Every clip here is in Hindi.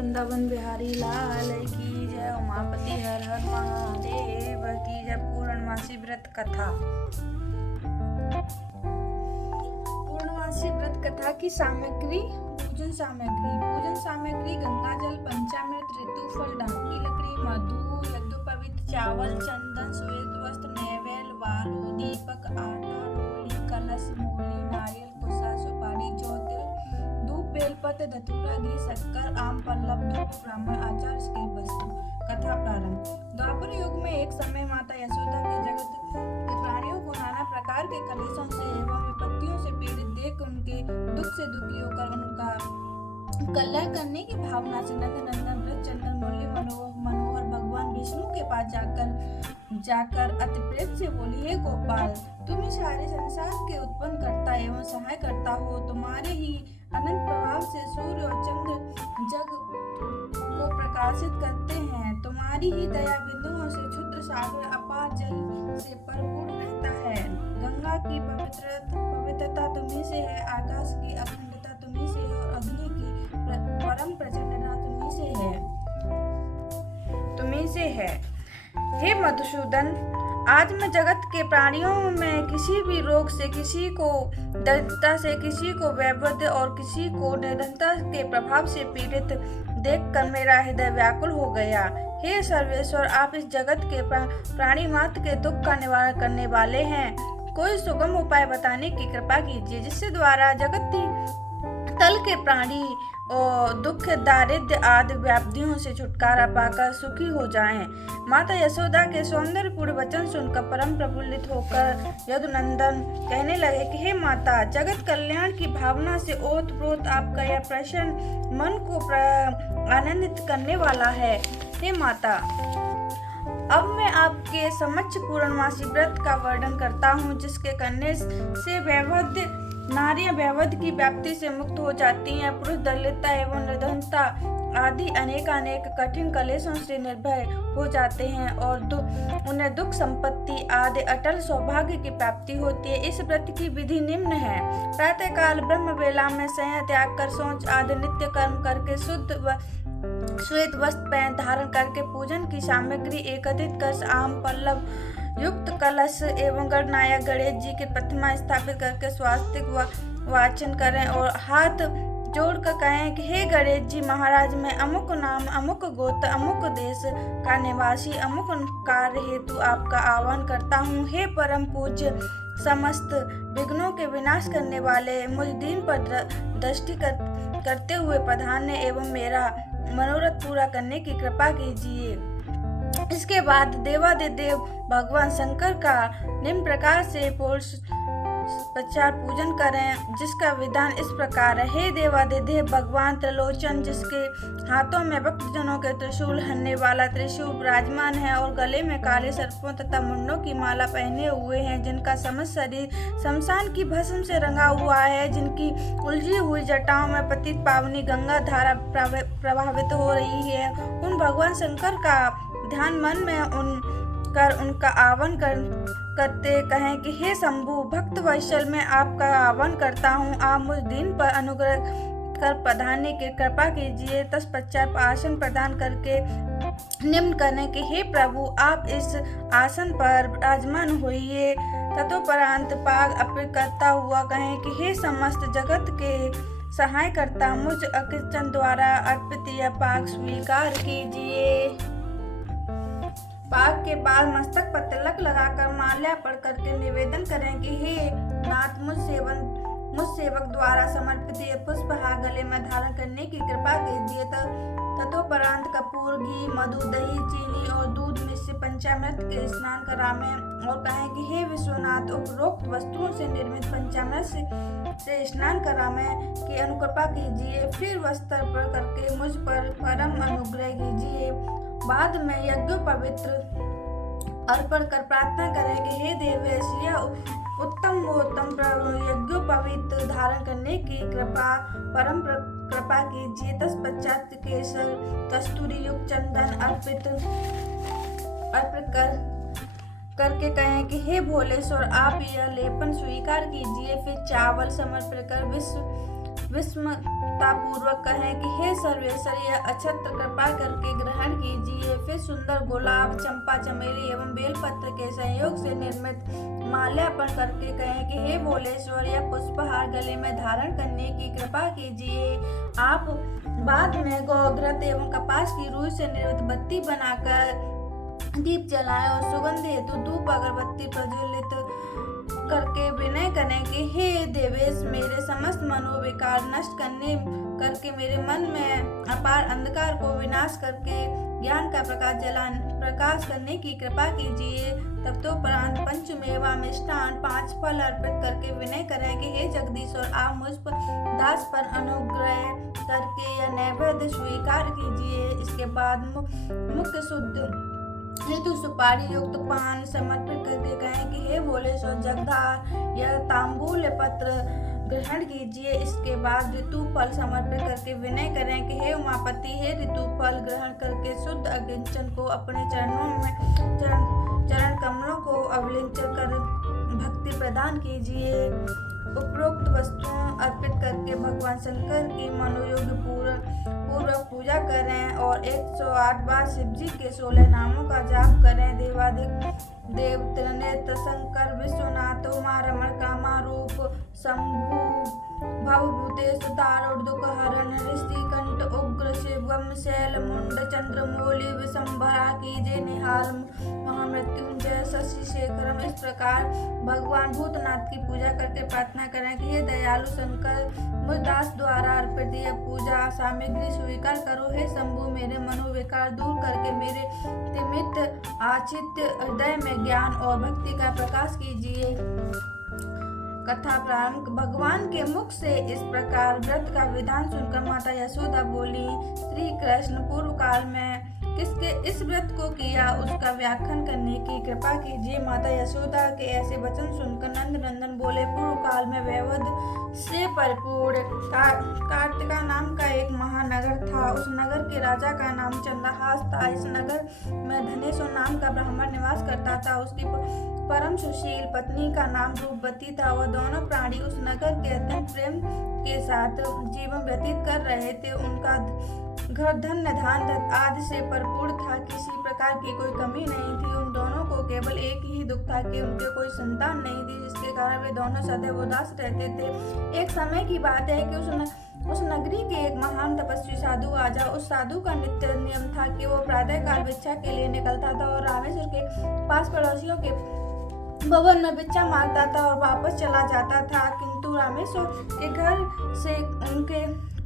वृंदावन बिहारी लाल की जय। उमापति हर हर महादेव की जय। पूर्णमासी व्रत कथा। पूर्णमासी व्रत कथा की सामग्री। पूजन सामग्री गंगा जल, पंचामृत, ऋतु फल, ढाकी लकड़ी, मधु, यज्ञोपवीत, चावल, चंदन, श्वेत वस्त्र, नैवेद्य, बालू, दीपक, आटा, रोली, कलश, मूली, नारियल, कुसा, सुपारी, ज्योतिल, धूप, बेलपत्र, धतूरा, घी, शक्कर, आम, पल्लव, धूप, ब्राह्मण आचार के वस्तु। कथा प्रारंभ। द्वापर युग में एक समय माता यशोदा के जगत के प्राणियों को नाना प्रकार के कलेशों से एवं विपत्तियों से पीड़ित देख उनके दुख से दुखी होकर उनका कल्याण करने की भावना से नंदन व्रत चंदन मुरली मनोहर भगवान विष्णु के पास जाकर अति प्रेम से बोली, हे गोपाल, तुम ही सारे संसार के उत्पन्न करता एवं सहाय करता हो। तुम्हारे ही अनंत प्रभाव से सूर्य और चंद्र जग को प्रकाशित करते हैं। तुम्हारी ही दया बिंदुओं से क्षुद्र सागर अपार जल से परिपूर्ण रहता है। गंगा की पवित्रता तुम्ही से है, आकाश की अखंडता तुम्ही से है और अग्नि की परम प्रचंडता तुम्ही से है। हे मधुसूदन, आज मैं जगत के प्राणियों में किसी भी रोग से, किसी को दरिद्रता से, किसी को वैभव और किसी को निर्धनता के प्रभाव से पीड़ित देखकर मेरा हृदय व्याकुल हो गया। हे सर्वेश्वर, आप इस जगत के प्राणी मात्र के दुख का निवारण करने वाले हैं। कोई सुगम उपाय बताने की कृपा कीजिए, जिससे द्वारा जगत तल के प्राणी और दुख, दारिद्र्य आदि व्याधियों से छुटकारा पाकर सुखी हो जाएं। माता यशोदा के सौंदर्यपूर्ण वचन सुनकर परम प्रफुल्लित होकर यदुनंदन कहने लगे कि हे माता, जगत कल्याण की भावना से ओतप्रोत आपका यह प्रश्न मन को आनंदित करने वाला है। हे माता, अब मैं आपके समक्ष पूर्णमासी व्रत का वर्णन करता हूँ, जिसके करने से नारियां वैवध की व्याप्ति से मुक्त हो जाती हैं। पुरुष दरिद्रता एवं निर्धनता आदि अनेक कठिन कलेशों से निर्भय हो जाते हैं और उन्हें दुख, संपत्ति आदि अटल सौभाग्य की प्राप्ति होती है। इस व्रत की विधि निम्न है। प्रातः काल ब्रह्म वेला में शयन त्याग कर शौच आदि नित्य कर्म करके शुद्ध श्वेत वस्त्र पहन धारण करके पूजन की सामग्री एकत्रित कर आम, पल्लव युक्त कलश एवं गणनायक गणेश जी की प्रतिमा स्थापित करके स्वास्तिक वाचन करें और हाथ जोड़कर कहें कि हे गणेश जी महाराज, मैं अमुक नाम, अमुक गोत्र, अमुक देश का निवासी, अमुक कार्य हेतु आपका आह्वान करता हूँ। हे परम पूज्य, समस्त विघ्नों के विनाश करने वाले, मुझ दीन पर दृष्टि करते हुए प्रधान्य एवं मेरा मनोरथ पूरा करने की कृपा कीजिए। इसके बाद देवादिदेव भगवान शंकर का निम्न प्रकार से प्रचार पूजन करें, जिसका विधान इस प्रकार है। हे देवादिदेव भगवान त्रिलोचन, जिसके हाथों में भक्तजनों के त्रिशूल हनने वाला त्रिशूल विराजमान है और गले में काले सर्पों तथा मुंडों की माला पहने हुए हैं, जिनका समस्त शरीर शमशान की भस्म से रंगा हुआ है, जिनकी उलझी हुई जटाओं में पतित पावनी गंगा धारा प्रभावित हो रही है, उन भगवान शंकर का ध्यान मन में उनका आह्वान करते कहें कि हे शंभु, भक्त वत्सल, मैं आपका आह्वान करता हूँ, आप मुझ दीन पर अनुग्रह कर प्रधान्य की कृपा कीजिए। तत्पश्चात आसन प्रदान करके निम्न करें कि हे प्रभु, आप इस आसन पर विराजमान होइए। ततोपरांत पाग अर्पित करता हुआ कहें कि हे समस्त जगत के सहाय करता, मुझ अकृतन द्वारा अर्पित यह पाग स्वीकार कीजिए। पाग के बाद मस्तक पर तिलक लगाकर माल्या पढ़ करके निवेदन करें कि हे नाथ, मुझ सेवक द्वारा समर्पित ये पुष्पहार गले में धारण करने की कृपा कीजिए। ततोपरांत कपूर, घी, मधु, दही, चीनी और दूध में से पंचामृत के स्नान करावें और कहें कि हे विश्वनाथ, उपरोक्त वस्तुओं से निर्मित पंचामृत से स्नान करावें की अनुकृपा कीजिए। फिर वस्त्र पर करके मुझ पर परम अनुग्रह कीजिए। बाद में यज्ञोपवीत अर्पण कर प्रार्थना करें कि हे देवेश, यह उत्तम यज्ञोपवीत धारण करने की परम कृपा कीजिए। तत्पश्चात केसर, कस्तूरी युक्त चंदन अर्पित करके कहें कि हे भोलेश्वर, आप यह लेपन स्वीकार कीजिए। फिर चावल समर्पित कर विस्मयतापूर्वक कहें कि हे सर्वेश्वर, यह अक्षत्र कृपा करके ग्रहण कीजिए। फिर सुंदर गुलाब, चंपा, चमेली एवं बेलपत्र के संयोग से निर्मित माल्यार्पण करके कहें कि हे भोलेश्वर, यह पुष्पहार गले में धारण करने की कृपा कीजिए। आप बाद में गौघृत एवं कपास की रुई से निर्मित बत्ती बनाकर दीप जलाएं और सुगंध हेतु धूप अगरबत्ती प्रज्वलित करके विनय करें कि हे देवेश, मेरे समस्त मनोविकार नष्ट करके मेरे मन में अपार अंधकार को विनाश करके ज्ञान का प्रकाश करने की कृपा कीजिए। तब तो प्रांत पंचमेवा मिष्टान 5 फल अर्पित करके विनय करें कि हे जगदीश्वर, आप मुझ पर दास पर अनुग्रह करके यह नैवेद्य स्वीकार कीजिए। इसके बाद मुख्य शुद्ध हेतु सुपारी युक्त पान समर्पित करके कहें कि हे भोलेश्वर जगधार, यह तांबूल पत्र ग्रहण कीजिए। इसके बाद ऋतु फल समर्पित करके विनय करें कि हे उमापति, हे ऋतु फल ग्रहण करके शुद्ध अगिंचन को अपने चरण कमलों को अवलिंचन कर भक्ति प्रदान कीजिए। उपरोक्त वस्तुओं अर्पित करके भगवान शंकर की मनोयोग पूर्वक पूजा करें और 108 बार शिव जी के 16 नामों का जाप करें। देवाधिक देव त्रिनेत्र शंकर विश्वनाथ उमा रमण कामारूप शंभु भवभूतेश दारुण दुख हरण ऋषिकंठ उग्र शिवम शैल मुंड चंद्रमौली विशंभरा कीजे निहाल महामृत्युंजय शशि शेखरम। इस प्रकार भगवान भूतनाथ की पूजा करके प्रार्थना करें कि हे दयालु शंकर, मुझ दास द्वारा अर्पित यह पूजा सामग्री स्वीकार करो। हे शंभु, मेरे मनोविकार दूर करके मेरे तिमित आचित हृदय में ज्ञान और भक्ति का प्रकाश कीजिए। कथा प्रारंभ। भगवान के मुख से इस प्रकार व्रत का विधान सुनकर माता यशोदा बोली, श्री कृष्ण पूर्व काल में किसके इस व्रत को किया, उसका व्याख्यान करने की कृपा कीजिए। माता यशोदा के ऐसे वचन सुनकर नंद नंदन बोले, पूर्व काल में वैवध से परिपूर्ण कार्तिका नाम का एक महानगर था। उस नगर के राजा का नाम चंद्रहास था। इस नगर में धनेश्वर नाम का ब्राह्मण निवास करता था। उसकी परम सुशील पत्नी का नाम रूपवती था। वह दोनों प्राणी उस नगर के अत्यंत प्रेम के साथ जीवन व्यतीत कर रहे थे। उनका घर धन्य धान आदि से भरपूर था। किसी प्रकार की कोई कमी नहीं थी। उन दोनों को केवल एक ही दुख था कि उनके कोई संतान नहीं थी, जिसके कारण वे दोनों सदैव उदास रहते थे। एक समय की बात है कि उस नगरी के एक महान तपस्वी साधु आजा। उस साधु का नित्य नियम था कि वो प्रातः काल भिक्षा के लिए निकलता था और रामेश्वर के पास पड़ोसियों के भवन में भिक्षा मांगता था और वापस चला जाता था। किंतु रामेश्वर के घर से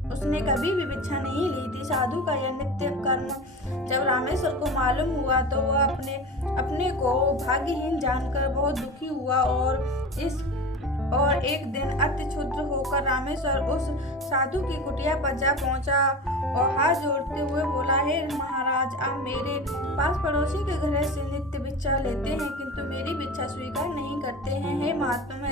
उसने कभी भी भिक्षा नहीं ली थी। साधु का यह नित्य कर्म जब रामेश्वर को मालूम हुआ तो वह अपने को भाग्यहीन जानकर बहुत दुखी हुआ और एक दिन अति क्षुद्र होकर रामेश्वर उस साधु की कुटिया पर जा पहुंचा और हाथ जोड़ते हुए बोला, हे महाराज, आप मेरे पास पड़ोसी के घर से नित्य भिक्षा लेते हैं किंतु मेरी भिक्षा स्वीकार नहीं करते हैं। हे महात्मा,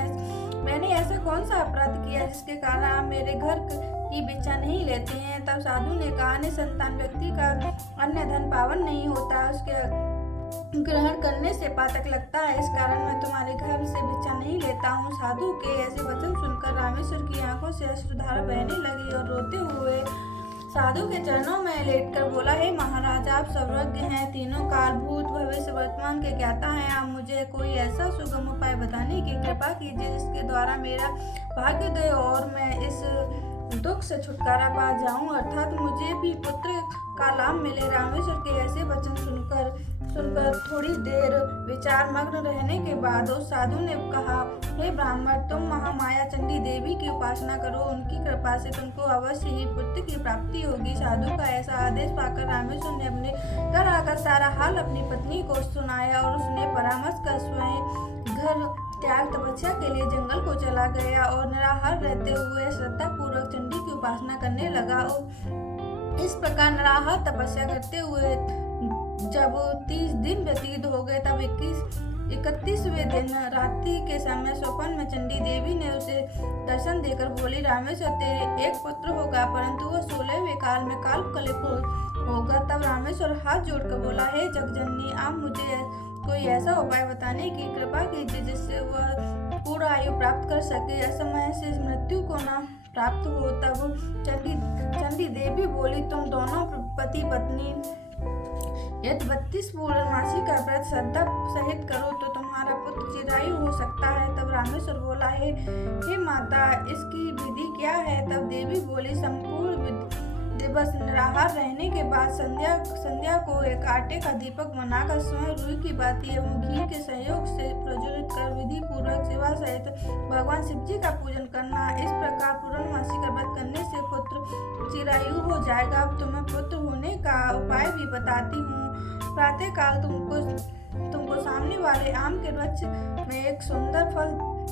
मैंने ऐसा कौन सा अपराध किया जिसके कारण आप मेरे घर की भिक्षा नहीं लेते हैं? तब साधु ने कहा, निसंतान व्यक्ति का अन्य धन पावन नहीं होता, उसके ग्रहण करने से पातक लगता है, इस कारण मैं तुम्हारे घर से भिक्षा नहीं लेता हूँ। साधु के ऐसे वचन सुनकर रामेश्वर की आंखों से अश्रुधारा बहने लगी और रोते हुए साधु के चरणों में लेटकर बोला, हे महाराज, आप सर्वज्ञ हैं, तीनों काल भूत भविष्य वर्तमान के ज्ञाता हैं। आप मुझे कोई ऐसा सुगम उपाय बताने की कृपा कीजिए जिसके द्वारा मेरा भाग्योदय और मैं इस दुख से छुटकारा पा जाऊं, अर्थात मुझे भी पुत्र का लाभ मिले। रामेश्वर के ऐसे वचन सुनकर थोड़ी देर विचार मग्न रहने के बाद उस साधु ने कहा, हे ब्राह्मण, तुम महामाया चंडी देवी की उपासना करो, उनकी कृपा से तुमको अवश्य ही पुत्र की प्राप्ति होगी। साधु का ऐसा आदेश पाकर रामेश्वर ने अपने घर आकर सारा हाल अपनी पत्नी को सुनाया और उसने परामर्श कर स्वयं घर त्याग तपस्या के लिए जंगल को चला गया और निराहार रहते हुए श्रद्धा पूर्वक चंडी की उपासना करने लगा। और इस प्रकार निराहार तपस्या करते हुए जब 30 दिन व्यतीत हो गए तब 31वें दिन रात्रि के समय स्वप्न में चंडी देवी ने उसे दर्शन देकर बोली, रामेश्वर, तेरे एक पुत्र होगा परंतु वह 16वें काल में कालकलिप होगा। तब रामेश्वर हाथ जोड़कर बोला, हे जगजननी, आप मुझे कोई ऐसा उपाय बताने की कृपा कीजिए जिससे वह पूर्ण आयु प्राप्त कर सके, असमय से मृत्यु को न प्राप्त हो। तब चंडी देवी बोली, तुम दोनों पति पत्नी यदि 32 पूर्णमासी का व्रत श्रद्धा सहित करो तो तुम्हारा पुत्र चिरायु हो सकता है। तब रामेश्वर बोला, हे माता, इसकी विधि क्या है? तब देवी बोली, संपूर्ण दिवस निराहार रहने के बाद संध्या को एक आटे का दीपक बनाकर स्वयं रुई की बाती एवं घी के सहयोग से प्रज्वलित कर विधि पूर्वक सेवा सहित भगवान शिव जी का पूजन करना। इस प्रकार पूर्णमासी का व्रत करने से पुत्र चिरायु हो जाएगा। अब तुम्हें पुत्र होने का उपाय भी बताती हूँ। प्रातः काल तुमको सामने वाले आम के वृक्ष में एक सुंदर फल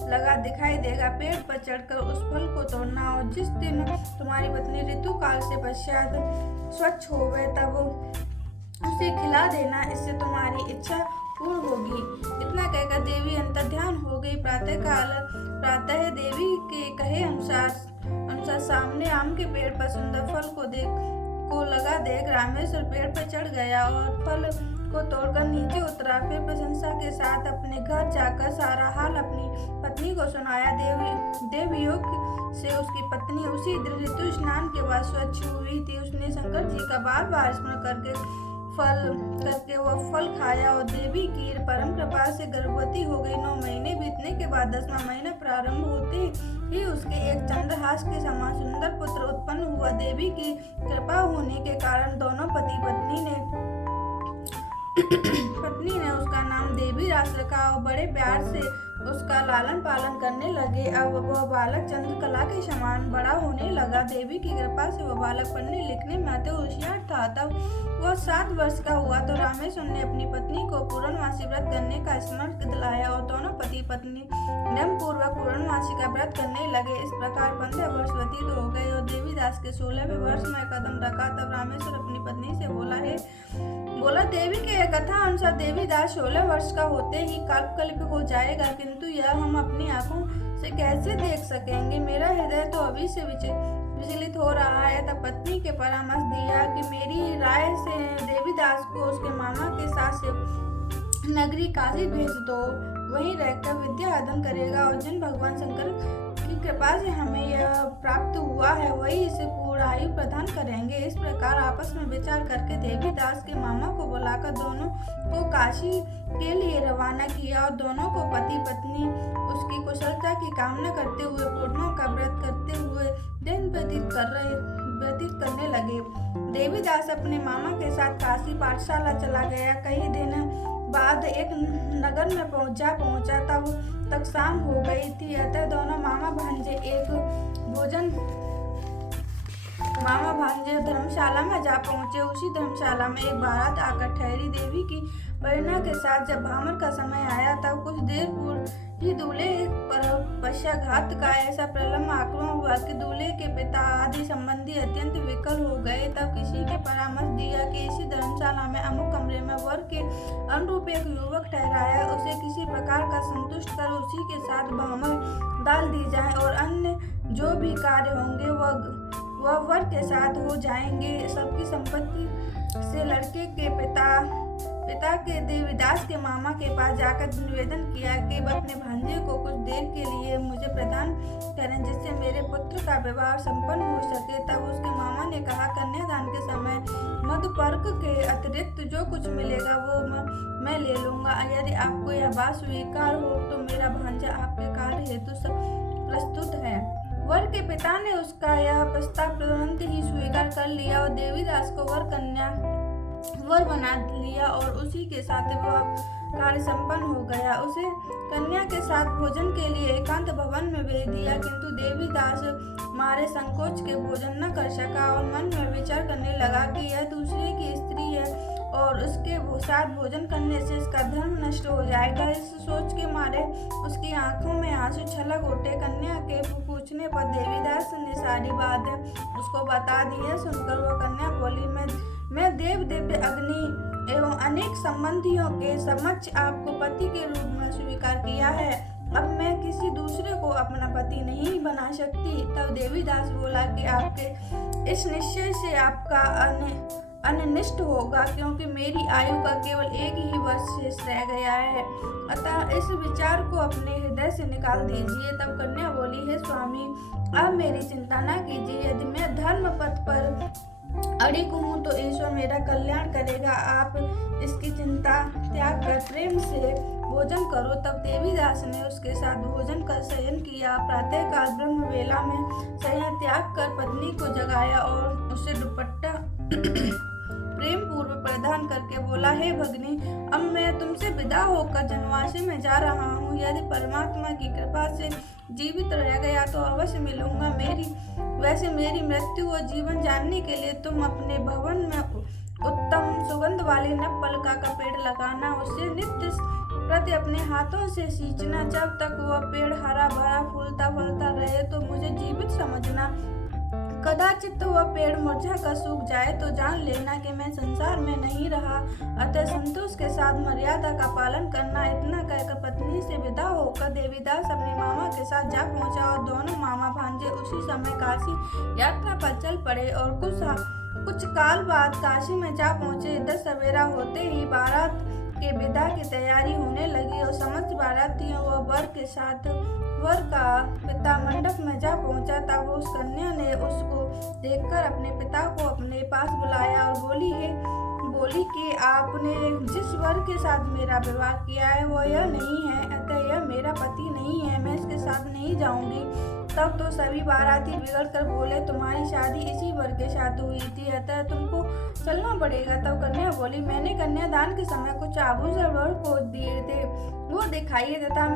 लगा दिखाई देगा। पेड़ पर चढ़कर उस फल को तोड़ना और जिस दिन तुम्हारी पत्नी ऋतु काल से पश्चात स्वच्छ हो गए तब उसे खिला देना, इससे तुम्हारी इच्छा पूर्ण होगी। इतना कहकर देवी अंतर्ध्यान हो गई। प्रातः देवी के कहे अनुसार सामने आम के पेड़ पर सुंदर फल को लगा देख रामेश्वर पेड़ पर चढ़ गया और फल को तोड़कर नीचे उतरा। फिर प्रशंसा के साथ अपने घर जाकर सारा हाल अपनी पत्नी को सुनाया। देवयोग से उसकी पत्नी उसी दिन ऋतु स्नान के बाद स्वच्छ हुई थी। उसने शंकर जी का बार बार स्मरण करके वह फल खाया और देवी की परम कृपा से गर्भवती हो गई। 9 महीने बीतने के बाद 10वां महीना प्रारंभ होते ही उसके एक चंद्रहास के समान सुंदर पुत्र उत्पन्न हुआ। देवी की कृपा होने के कारण दोनों पत्नी ने उसका नाम देवीदास रखा और बड़े प्यार से उसका लालन पालन करने लगे। अब वह बालक चंद्रकला के समान बड़ा होने लगा। देवी की कृपा से वह बालक पढ़ने लिखने में अति होशियार था। तब वह 7 वर्ष का हुआ तो रामेश्वर ने अपनी पत्नी को पूर्णमासी व्रत करने का स्मरण दिलाया और दोनों पति पत्नी नियम पूर्वक पूर्णमासी का व्रत करने लगे। इस प्रकार 15 वर्ष व्यतीत हो गए और देवीदास के 16वें वर्ष में कदम रखा। तब रामेश्वर अपनी पत्नी से बोला देवी के कथा अनुसार देवीदास 16 वर्ष का होते ही कल्प हो जाएगा, किंतु यह हम अपनी आंखों से कैसे देख सकेंगे? मेरा हृदय तो अभी से विचलित हो रहा है। तब पत्नी के परामर्श दिया कि मेरी राय से देवीदास को उसके मामा के साथ से नगरी काशी भेज दो। वहीं रहकर विद्या अध्ययन करेगा और जिन भगवान शंकर की कृपा से हमें यह प्राप्त हुआ है वही इसे पूर्ण आयु प्रदान करेंगे। इस प्रकार आपस में विचार करके देवीदास के मामा को बुलाकर दोनों को काशी के लिए रवाना किया और दोनों को पति पत्नी उसकी कुशलता की कामना करते हुए पूर्णिमा का व्रत करते हुए दिन व्यतीत करने लगे। देवीदास अपने मामा के साथ काशी पाठशाला चला गया। कई दिन बाद एक नगर में पहुंचा तब शाम हो गई थी। अतः दोनों मामा भांजे धर्मशाला में जा पहुंचे। उसी धर्मशाला में एक बारात आकर ठहरी। देवी की परिणा के साथ जब भामर का समय आया तब कुछ देर पूर्व ही दूल्हे पर पश्चाघात का ऐसा प्रलम्ब आक्रमण हुआ कि दूल्हे के पिता आदि संबंधी अत्यंत विकल हो गए। तब किसी के परामर्श दिया कि इसी धर्मशाला में अमुक कमरे में वर के अनुरूप एक युवक ठहराया, उसे किसी प्रकार का संतुष्ट कर उसी के साथ भामर डाल दी जाए और अन्य जो भी कार्य होंगे वह वर के साथ हो जाएंगे। सबकी संपत्ति से लड़के के पिता के देवीदास के मामा के पास जाकर निवेदन किया कि वह अपने भांजे को कुछ देर के लिए मुझे प्रदान करें जिससे मेरे पुत्र का विवाह संपन्न हो सके। तब उसके मामा ने कहा, कन्यादान के समय मधुपर्क के अतिरिक्त जो कुछ मिलेगा वो मैं ले लूंगा। यदि आपको यह बात स्वीकार हो तो मेरा भांजा आपके कार्य हेतु प्रस्तुत है। वर के पिता ने उसका यह प्रस्ताव तुरंत ही स्वीकार कर लिया और देवीदास को वर बना लिया और उसी के साथ वह कार्य संपन्न हो गया। उसे कन्या के साथ भोजन के लिए एकांत भवन में भेज दिया, किंतु देवीदास मारे संकोच के भोजन न कर सका और मन में विचार करने लगा कि यह दूसरे की स्त्री है और उसके साथ भोजन करने से इसका धर्म नष्ट हो जाएगा। इस सोच के मारे उसकी आंखों में आंसू छलक उठे। कन्या के पूछने पर देवीदास ने सारी बात उसको बता दी है। सुनकर वह कन्या बोली, मैं देव दिव्य अग्नि एवं अनेक संबंधियों के समक्ष आपको पति के रूप में स्वीकार किया है। अब मैं किसी दूसरे को अपना पति नहीं बना सकती। तब देवीदास बोला कि आपके इस निश्चय से आपका अनिष्ट होगा, क्योंकि मेरी आयु का केवल 1 ही वर्ष शेष रह गया है। अतः इस विचार को अपने हृदय से निकाल दीजिए। तब कन्या बोली, हे स्वामी, आप मेरी चिंता न कीजिए। यदि मैं धर्म पथ पर अड़ी हूँ तो ईश्वर मेरा कल्याण करेगा। आप इसकी चिंता त्याग कर प्रेम से भोजन करो। तब देवीदास ने उसके साथ भोजन कर शयन किया। प्रातःकाल ब्रह्म वेला में शयन त्याग कर पत्नी को जगाया और उसे दुपट्टा प्रेम पूर्व प्रदान करके बोला, हे भगिनी, अब मैं तुमसे विदा होकर जनवासी में जा रहा हूँ। यदि परमात्मा की कृपा से जीवित रह गया तो अवश्य मिलूंगा। वैसे मेरी मृत्यु और जीवन जानने के लिए तुम अपने भवन में उत्तम सुगंध वाले नवपलका का पेड़ लगाना। उससे नित्य प्रति अपने हाथों से सींचना। जब तक वह पेड़ हरा भरा फूलता फलता रहे तो मुझे जीवित समझना। कदाचित वह पेड़ मुरझा कर सूख जाए तो जान लेना कि मैं संसार में नहीं रहा। अतः संतोष के साथ मर्यादा का पालन करना। इतना कहकर पत्नी से विदा होकर देवीदास अपने मामा के साथ जा पहुंचा और दोनों मामा भांजे उसी समय काशी यात्रा पर चल पड़े और कुछ काल बाद काशी में जा पहुंचे। इधर सवेरा होते ही बारात के विदा की तैयारी होने लगी और समस्त बारातियों व वर के साथ वर का पिता मंडप में जा पहुंचा। तब उस कन्या ने उसको देखकर अपने पिता को अपने पास बुलाया और बोली कि आपने जिस वर के साथ मेरा विवाह किया है वह यह नहीं है, अतः यह मेरा पति नहीं है, मैं इसके साथ नहीं जाऊंगी। तब तो सभी बाराती बिगड़ कर बोले, तुम्हारी शादी इसी वर के साथ हुई थी, अतः तुमको चलना पड़ेगा। तब कन्या बोली, मैंने कन्यादान के समय कुछ आभूषण वर को दिए थे, वो दिखाइए तथा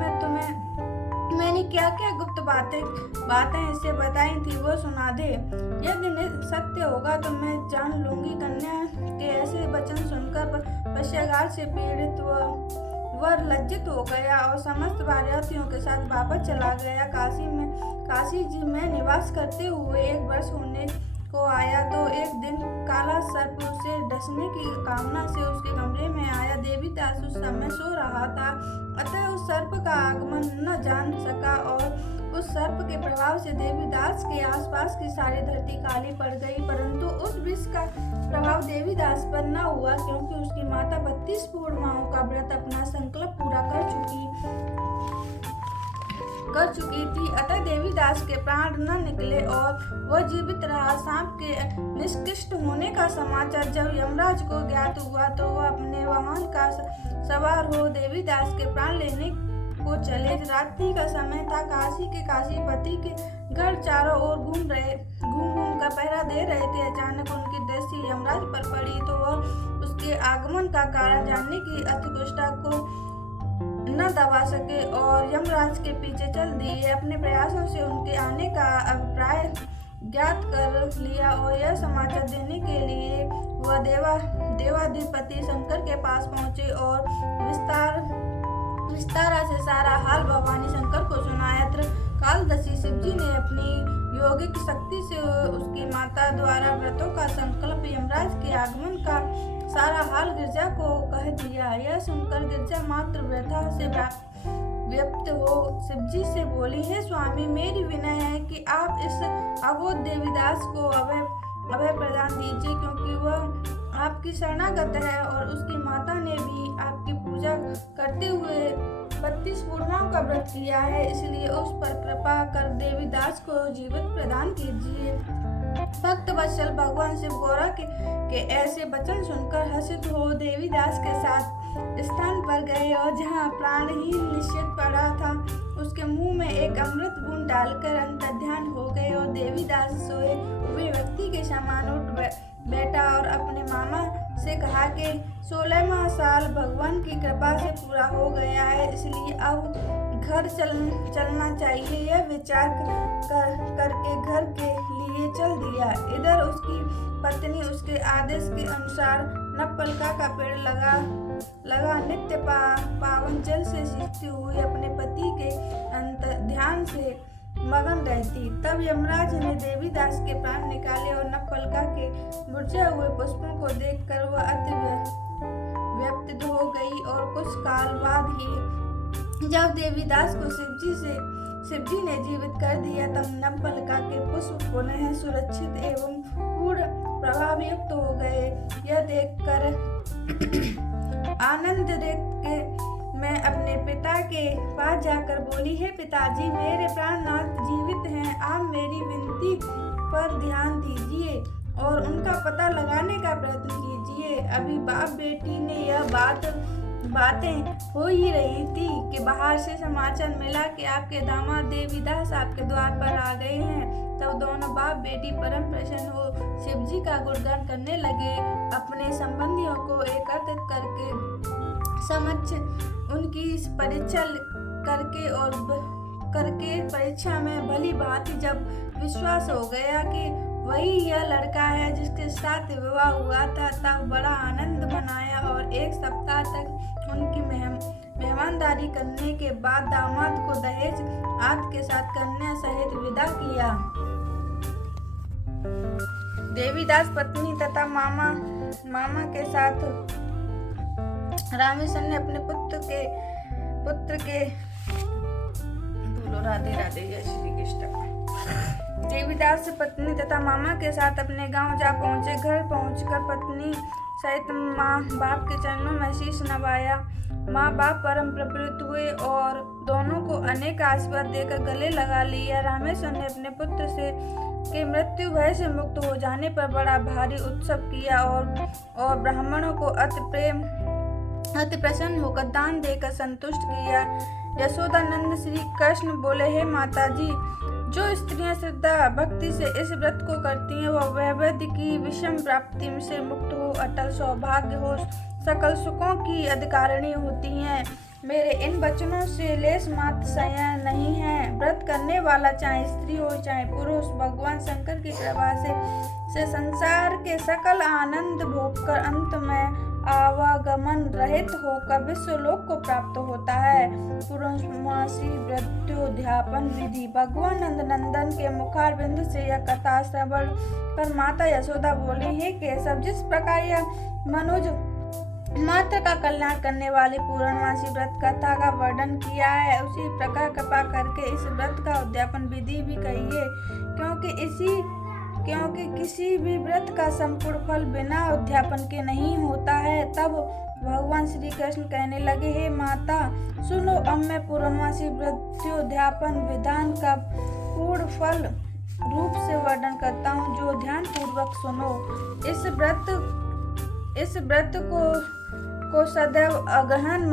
मैंने क्या क्या गुप्त बातें इससे बताई थी वो सुना दे। यदि सत्य होगा तो मैं जान लूंगी। कन्या के ऐसे वचन सुनकर पश्चागार से पीड़ित वर लज्जित हो गया और समस्त बारातियों के साथ वापस चला गया। काशी जी में निवास करते हुए 1 वर्ष होने को आया तो एक दिन काला सर्प उसे डसने की कामना से उसके कमरे में आया। देवीदास उस समय सो रहा था, अतः उस सर्प का आगमन न जान सका और उस सर्प के प्रभाव से देवीदास के आसपास की सारी धरती काली पड़ गई। परंतु उस विष का प्रभाव देवीदास पर न हुआ, क्योंकि उसकी माता 32 पूर्णिमाओं का व्रत अपना संकल्प पूरा कर चुकी थी। अतः देवीदास के प्राण न निकले और वह जीवित रहा। सांप के निष्कृष्ट होने का समाचार जब यमराज को ज्ञात हुआ तो वह अपने वाहन का सवार हो देवीदास के प्राण लेने को चले। रात्रि का समय था। काशीपति के घर चारों ओर घूम कर पहरा दे रहे थे। अचानक उनकी दृष्टि यमराज पर पड़ी तो वह उसके आगमन का कारण जानने की अतिकुष्ठा को न दबा सके और यमराज के पीछे चल दिए। अपने प्रयासों से उनके आने का अभिप्राय ज्ञात कर लिया और यह समाचार देने के लिए वह देवाधिपति शंकर के पास पहुंचे और विस्तारा से सारा हाल भवानी शंकर को सुनाया। कालदर्शी शिवजी ने अपनी योगिक शक्ति से उसकी माता द्वारा व्रतों का संकल्प यमराज के आगमन का सारा हाल गिरजा को कह दिया। यह सुनकर गिरजा मात्र व्यथा से व्यक्त हो शिवजी से बोली, हे स्वामी, मेरी विनय है कि आप इस अबोध देवीदास को अभय प्रदान दीजिए, क्योंकि वह आपकी शरणागत है और उसकी माता ने भी आपकी पूजा करते हुए 32 पूर्णिमाओं का व्रत किया है, इसलिए उस पर कृपा कर देवीदास को जीवित प्रदान कीजिए। भक्त वत्सल भगवान शिव गौरा के ऐसे वचन सुनकर हर्षित हो देवीदास के साथ स्थान पर गए और जहाँ प्राणहीन निश्चित पड़ा था उसके मुंह में एक अमृत बूंद डालकर अंतर्ध्यान हो गए और देवीदास सोए हुए व्यक्ति के समान उठ बैठा और अपने मामा से कहा कि 16वां साल भगवान की कृपा से पूरा हो गया है, इसलिए अब घर चलना चाहिए। यह विचार करके घर के लिए चल दिया। इधर उसकी पत्नी उसके आदेश के अनुसार नवपलका का पेड़ लगा नित्य पावन जल से सींचती हुई अपने पति के ध्यान से मगन रहती। तब यमराज ने देवीदास के प्राण निकाले और नवपलका के मुरझे हुए पुष्पों को देखकर वह अति व्यथित हो गई और कुछ काल बाद ही जब देवीदास को शिवजी ने जीवित कर दिया तब नवपलका के पुष्प पुनः सुरक्षित एवं पूर्ण प्रभावयुक्त हो गए। आनंद देख के मैं अपने पिता के पास जाकर बोली, हे पिताजी, मेरे प्राणनाथ जीवित हैं, आप मेरी विनती पर ध्यान दीजिए और उनका पता लगाने का प्रयत्न कीजिए। अभी बाप बेटी ने यह बातें हो ही रही थी कि बाहर से समाचार मिला कि आपके दामाद देवीदास आपके द्वार पर आ गए हैं। तब दोनों बाप बेटी परम प्रसन्न हो शिवजी का गुणगान करने लगे। अपने संबंधियों को एकत्रित करके समक्ष उनकी परीक्षा करके परीक्षा में भली भांति जब विश्वास हो गया कि वही यह लड़का है जिसके साथ विवाह हुआ था, तब बड़ा आनंद मनाया और एक सप्ताह तक उनकी मेहमानदारी करने के बाद दामाद को दहेज आदि के साथ कन्या सहित विदा किया। देवीदास पत्नी तथा मामा के साथ रामेश्वर ने अपने पुत्र के बोलो राधे राधे, जय श्री कृष्ण। देवीदास पत्नी तथा मामा के साथ अपने गांव जा पहुंचे। घर पहुंचकर पत्नी सहित माँ बाप के चरणों में शीश नवाया। माँ बाप परम प्रफुल्लित हुए और दोनों को अनेक आशीर्वाद देकर गले लगा लिया। रामेश्वर ने अपने पुत्र के मृत्यु भय से मुक्त हो जाने पर बड़ा भारी उत्सव किया और ब्राह्मणों को अति प्रसन्न होकर दान देकर संतुष्ट किया। यशोदानंद श्री कृष्ण बोले, हे माता जी, जो स्त्रियां श्रद्धा भक्ति से इस व्रत को करती हैं वह वैवध्य की विषम प्राप्ति से मुक्त हो, अटल सौभाग्य हो, सकल सुखों की अधिकारिणी होती हैं। मेरे इन वचनों से लेश मात्र संशय नहीं है। व्रत करने वाला चाहे स्त्री हो चाहे पुरुष, भगवान शंकर की कृपा से संसार के सकल आनंद भोगकर अंत में आवागमन रहित होकर विश्वलोक को प्राप्त होता है। पूर्णमासी व्रतोद्यापन विधि। भगवान नंदन के मुखारबिंद से यह कथा श्रवण कर माता यशोदा बोली, हे केशव, जिस प्रकार यह मनुज मात्र का कल्याण करने वाली पूर्णमासी व्रत कथा का वर्णन किया है, उसी प्रकार कृपा करके इस व्रत का उद्यापन विधि भी कहिए, क्योंकि किसी भी व्रत का संपूर्ण फल बिना उद्यापन के नहीं होता है। तब भगवान श्री कृष्ण कहने लगे, हे माता सुनो, अब मैं पूर्णमासी व्रतोद्यापन विधान का पूर्ण फल रूप से वर्णन करता हूँ, जो ध्यान पूर्वक सुनो। इस व्रत को सदैव अगहन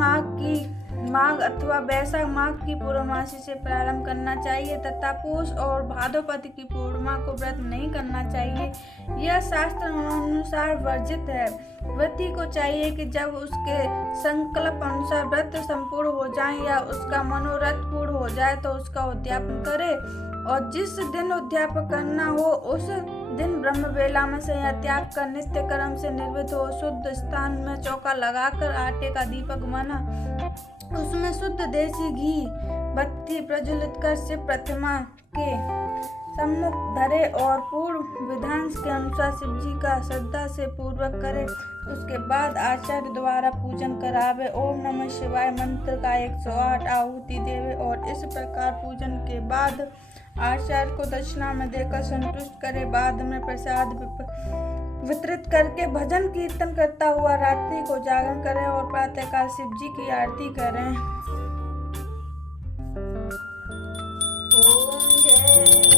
माघ अथवा वैशाख माघ की पूर्णमासी से प्रारंभ करना चाहिए तथा पूष और भाद्रपद की पूर्णिमा को व्रत नहीं करना चाहिए। यह शास्त्र अनुसार वर्जित है। व्रती को चाहिए कि जब उसके संकल्प अनुसार व्रत संपूर्ण हो जाए या उसका मनोरथ पूर्ण हो जाए तो उसका उद्यापन करे, और जिस दिन उद्यापन करना हो उस दिन ब्रह्म वेला में संध्या त्याग कर नित्य कर्म से निर्वृत हो, शुद्ध स्थान में चौका लगाकर आटे का दीपक बना उसमें शुद्ध देसी घी बत्ती प्रज्वलित कर शिव प्रतिमा के सम्मुख धरे और पूर्व विधान के अनुसार शिव जी का श्रद्धा से पूर्वक करे। उसके बाद आचार्य द्वारा पूजन करावे। ओम नमः शिवाय मंत्र का 108 आहुति देवे और इस प्रकार पूजन के बाद आचार्य को दक्षिणा में देकर संतुष्ट करे। बाद में प्रसाद वितरित करके भजन कीर्तन करता हुआ रात्रि को जागरण करें और प्रातःकाल शिव जी की आरती करें। ओम जय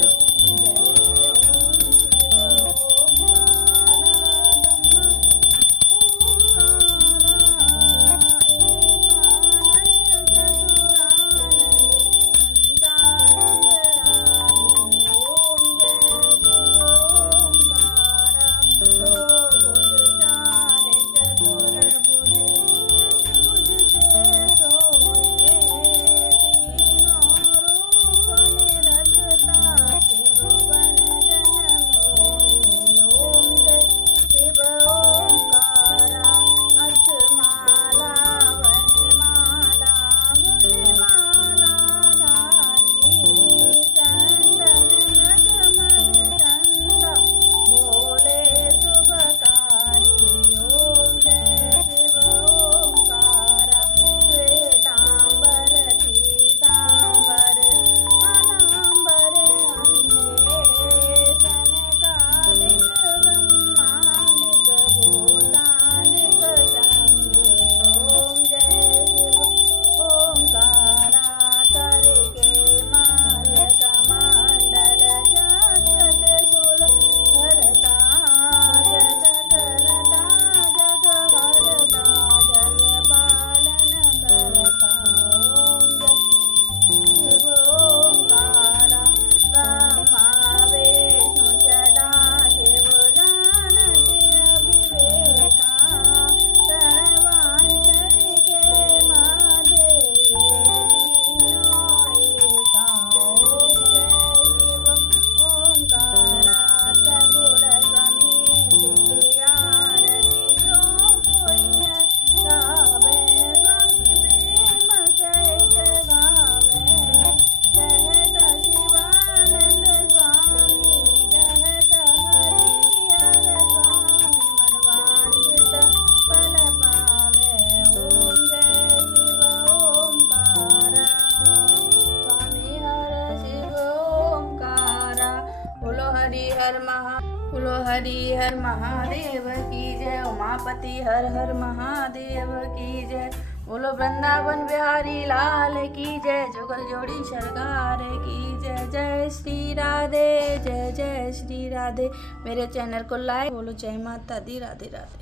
हरि हर महादेव की जय। उमापति हर हर महादेव की जय। बोलो वृंदावन बिहारी लाल की जय। जुगल जोड़ी सरकार की जय। जय श्री राधे, जय जय श्री राधे। मेरे चैनल को लाइक, बोलो जय माता दी, राधे राधे।